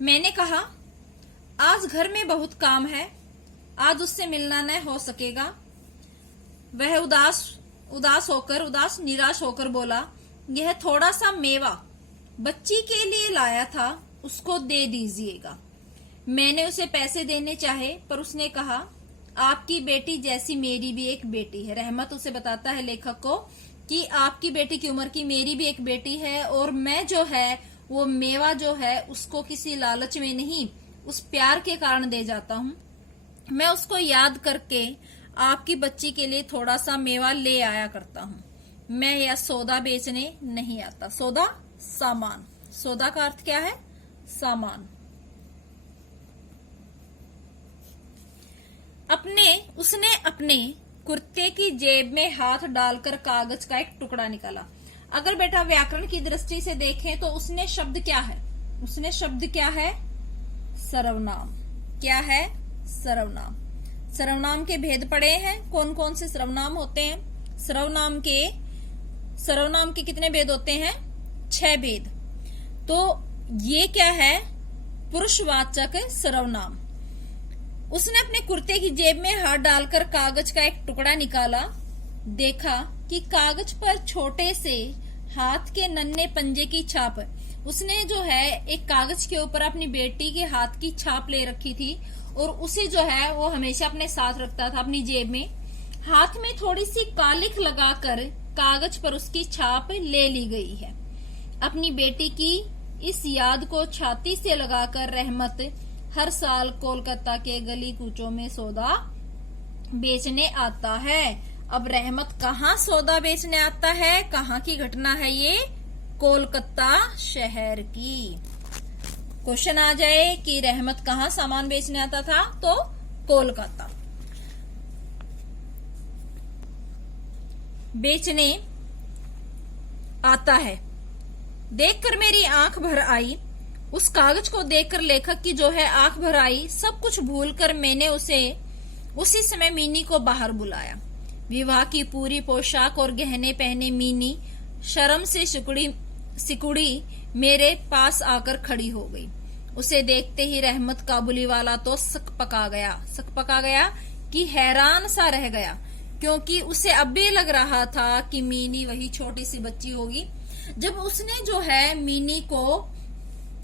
मैंने कहा, आज घर में बहुत काम है, आज उससे मिलना न हो सकेगा। वह उदास निराश होकर बोला, यह थोड़ा सा मेवा बच्ची के लिए लाया था, उसको दे दीजिएगा। मैंने उसे पैसे देने चाहे, पर उसने कहा, आपकी बेटी जैसी मेरी भी एक बेटी है। रहमत उसे बताता है लेखक को कि आपकी बेटी की उम्र की मेरी भी एक बेटी है, और मैं जो है वो मेवा जो है उसको किसी लालच में नहीं, उस प्यार के कारण दे जाता हूँ। मैं उसको याद करके आपकी बच्ची के लिए थोड़ा सा मेवा ले आया करता हूँ। मैं यह सौदा बेचने नहीं आता। सौदा सामान, सौदा का अर्थ क्या है? सामान। उसने अपने कुर्ते की जेब में हाथ डालकर कागज का एक टुकड़ा निकाला। अगर बेटा व्याकरण की दृष्टि से देखें तो उसने शब्द क्या है? उसने शब्द क्या है? सर्वनाम। क्या है? सर्वनाम। सर्वनाम के भेद पढ़े हैं। कौन कौन से सर्वनाम होते हैं? सर्वनाम के कितने भेद होते हैं? 6 भेद। तो ये क्या है? पुरुषवाचक सर्वनाम। उसने अपने कुर्ते की जेब में हाथ डालकर कागज का एक टुकड़ा निकाला। देखा कि कागज पर छोटे से हाथ के नन्हे पंजे की छाप है। उसने जो है एक कागज के ऊपर अपनी बेटी के हाथ की छाप ले रखी थी, और उसे जो है वो हमेशा अपने साथ रखता था अपनी जेब में। हाथ में थोड़ी सी कालिख लगाकर कागज पर उसकी छाप ले ली गई है। अपनी बेटी की इस याद को छाती से लगाकर रहमत हर साल कोलकाता के गली कूचों में सौदा बेचने आता है। अब रहमत कहाँ सौदा बेचने आता है? कहाँ की घटना है ये? कोलकाता शहर की। क्वेश्चन आ जाए कि रहमत कहाँ सामान बेचने आता था, तो कोलकाता बेचने आता है। देखकर मेरी आंख भर आई। उस कागज को देखकर लेखक की जो है आंख भर आई। सब कुछ भूलकर मैंने उसे उसी समय मीनी को बाहर बुलाया। विवाह की पूरी पोशाक और गहने पहने मीनी शर्म से सिकुड़ी मेरे पास आकर खड़ी हो गई। उसे देखते ही रहमत काबुली वाला तो सक पका गया कि हैरान सा रह गया, क्योंकि उसे अब भी लग रहा था कि मीनी वही छोटी सी बच्ची होगी। जब उसने जो है मीनी को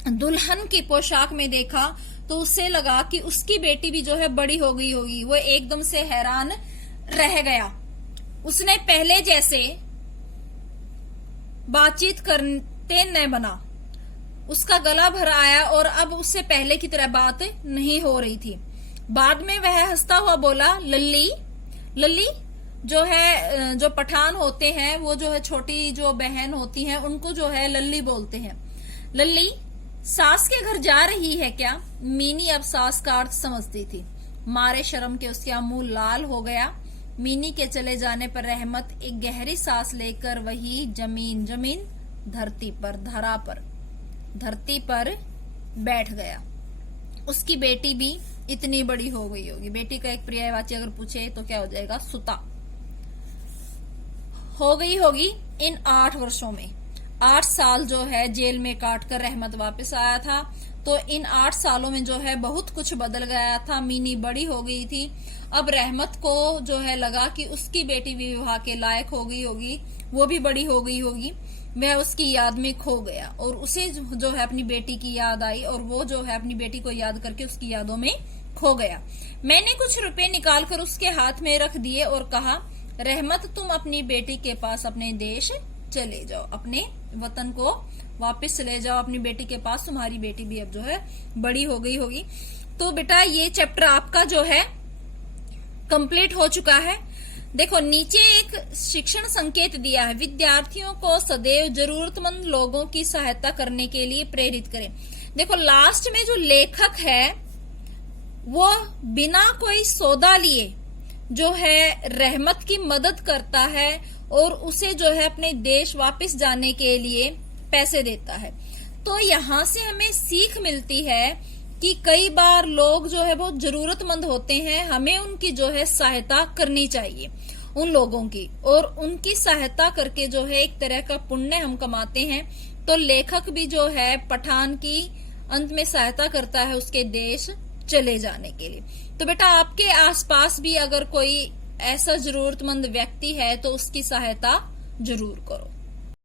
दुल्हन की पोशाक में देखा तो उसे लगा कि उसकी बेटी भी जो है बड़ी हो गई होगी। वो एकदम से हैरान रह गया। उसने पहले जैसे बातचीत करते न बना। उसका गला भर आया और अब उससे पहले की तरह बात नहीं हो रही थी। बाद में वह हंसता हुआ बोला, लल्ली जो पठान होते हैं, वो जो है छोटी जो बहन होती हैं उनको जो है लल्ली बोलते हैं। लल्ली सास के घर जा रही है क्या? मीनी अब सास का अर्थ समझती थी। मारे शर्म के उसका मुंह लाल हो गया। मीनी के चले जाने पर रहमत एक गहरी सांस लेकर वही जमीन धरती पर बैठ गया। उसकी बेटी भी इतनी बड़ी हो गई होगी। बेटी का एक पर्यायवाची अगर पूछे तो क्या हो जाएगा? सुता हो गई होगी इन 8 वर्षों में। 8 साल जो है जेल में काटकर रहमत वापस आया था। तो इन 8 सालों में जो है बहुत कुछ बदल गया था। मीनी बड़ी हो गई थी। अब रहमत को जो है लगा कि उसकी बेटी भी विवाह के लायक हो गई होगी, वो भी बड़ी हो गई होगी। वह उसकी याद में खो गया और उसे जो है अपनी बेटी की याद आई, और वो जो है अपनी बेटी को याद करके उसकी यादों में खो गया। मैंने कुछ रुपए निकालकर उसके हाथ में रख दिए और कहा, रहमत तुम अपनी बेटी के पास अपने देश चले जाओ, अपने वतन को वापस चले जाओ अपनी बेटी के पास। तुम्हारी बेटी भी अब जो है बड़ी हो गई होगी। तो बेटा ये चैप्टर आपका जो है कंप्लीट हो चुका है। देखो नीचे एक शिक्षण संकेत दिया है, विद्यार्थियों को सदैव जरूरतमंद लोगों की सहायता करने के लिए प्रेरित करें। देखो लास्ट में जो लेखक है वो बिना कोई सौदा लिए जो है रहमत की मदद करता है और उसे जो है अपने देश वापस जाने के लिए पैसे देता है। तो यहाँ से हमें सीख मिलती है कि कई बार लोग जो है वो जरूरतमंद होते हैं, हमें उनकी जो है सहायता करनी चाहिए उन लोगों की, और उनकी सहायता करके जो है एक तरह का पुण्य हम कमाते हैं। तो लेखक भी जो है पठान की अंत में सहायता करता है उसके देश चले जाने के लिए। तो बेटा आपके आसपास भी अगर कोई ऐसा जरूरतमंद व्यक्ति है तो उसकी सहायता जरूर करो।